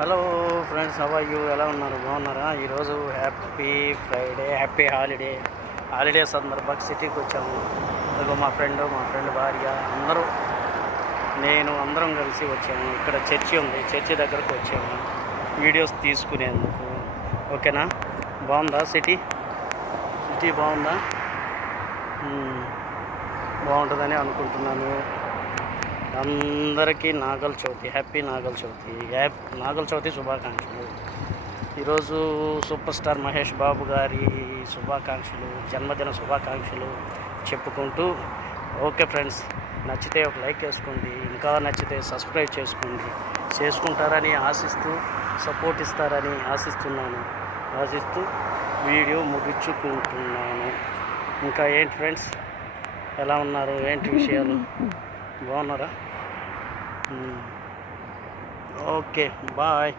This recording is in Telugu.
Hello friends, how are you? ఎలా ఉన్నారు? బాగున్నారా? ఈరోజు హ్యాపీ ఫ్రైడే, హ్యాపీ హాలిడే సందర్భంగా సిటీకి వచ్చాము. అదిగో మా ఫ్రెండ్ భార్య అందరం కలిసి వచ్చాము. ఇక్కడ చర్చి ఉంది, చర్చి దగ్గరకు వచ్చాము వీడియోస్ తీసుకునేందుకు. ఓకేనా? బాగుందా సిటీ బాగుందా? బాగుంటుందని అనుకుంటున్నాను. అందరికీ నాగల చవితి, హ్యాపీ నాగల చవితి శుభాకాంక్షలు. ఈరోజు సూపర్ స్టార్ మహేష్ బాబు గారి జన్మదిన శుభాకాంక్షలు చెప్పుకుంటూ, ఓకే ఫ్రెండ్స్, నచ్చితే ఒక లైక్ వేసుకోండి, ఇంకా నచ్చితే సబ్స్క్రైబ్ చేసుకుంటారని ఆశిస్తూ, సపోర్ట్ ఇస్తారని ఆశిస్తూ వీడియో ముగించుకుంటున్నాను. ఇంకా ఏంటి ఫ్రెండ్స్, ఎలా ఉన్నారు? ఏంటి విషయాలు? బాగున్నారా? Okay, bye.